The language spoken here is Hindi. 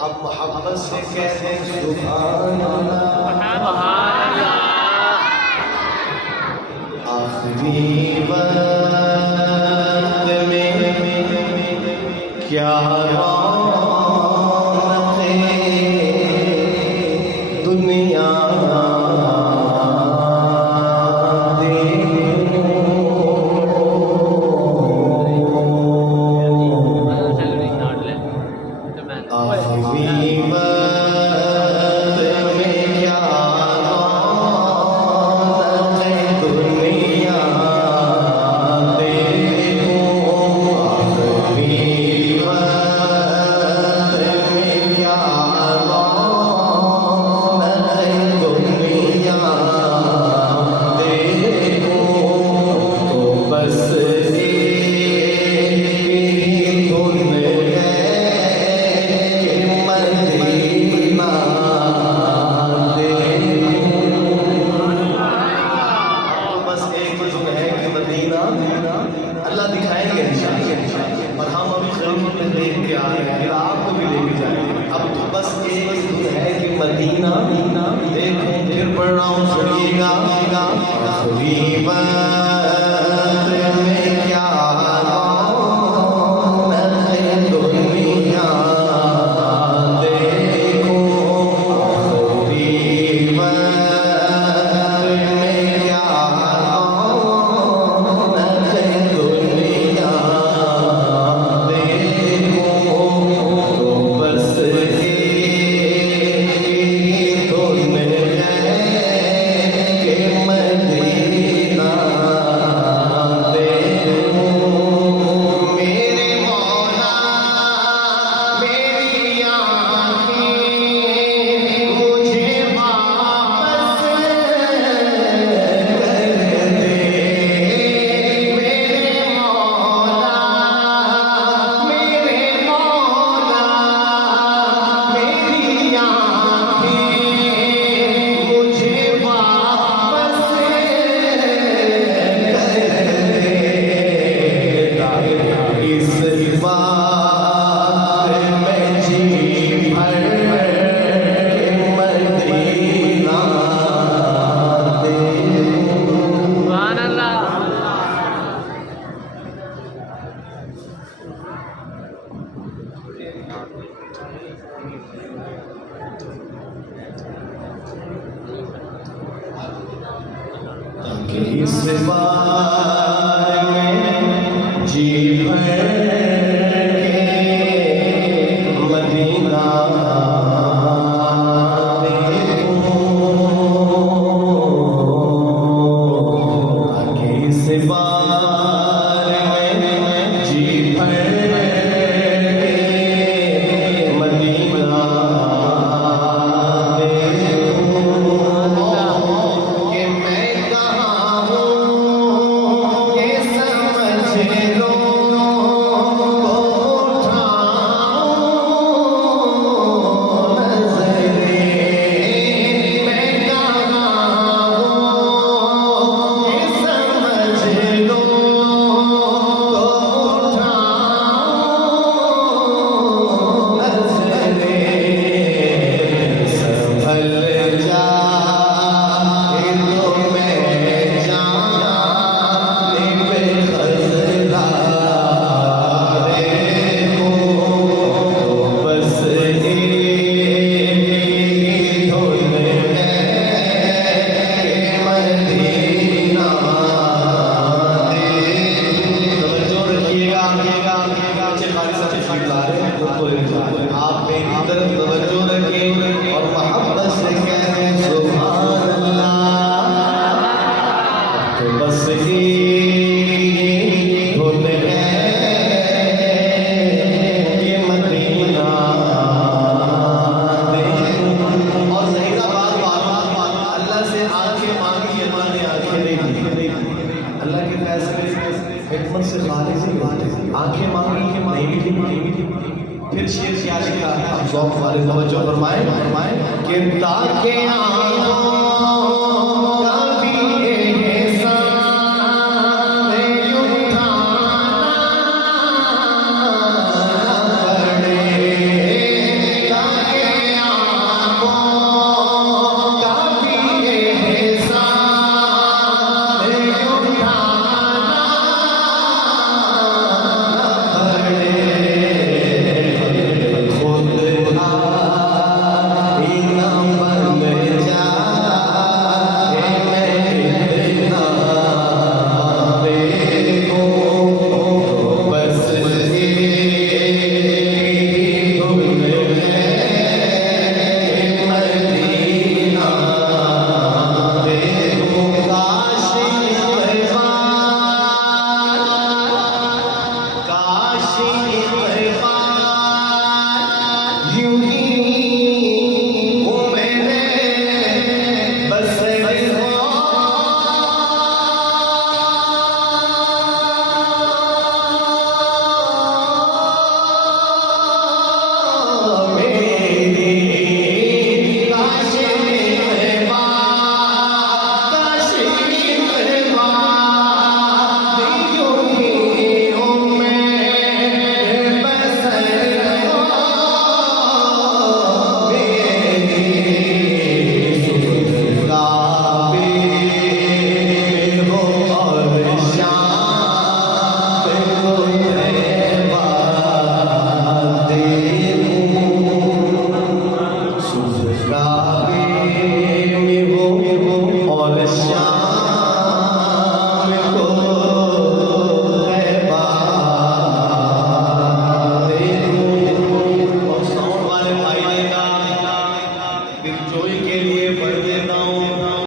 अब मोहब्बत से कहते सुभान अल्लाह। आखिरी वक्त में क्या रौनक़ें दुनिया अल्लाह दिखाएंगे और हम अभी खरीद में देख के आ रहे हैं, आपको भी लेके जाएंगे। अब तो बस एक है कि मदीना देखो, फिर पढ़ रहा हूँ, सुनिएगा। इस बार में जी भर के मदीना देखूं, इस बार में जी भर के मदीना आप मेरी तरफ तवज्जो रखें और मोहब्बत से कहें सुभान अल्लाह। तो बस ही धुन है कि मदीना और सही का बात अल्लाह से आंखें मांगी, हमारी आंखें नहीं, अल्लाह के फैसले हिकमत से खालिस ही आंखें मांगी नहीं। फिर शेर क्या लिखा है, आप ज़ौक़ वाले तवज्जो फरमाएं कि ताके आँखों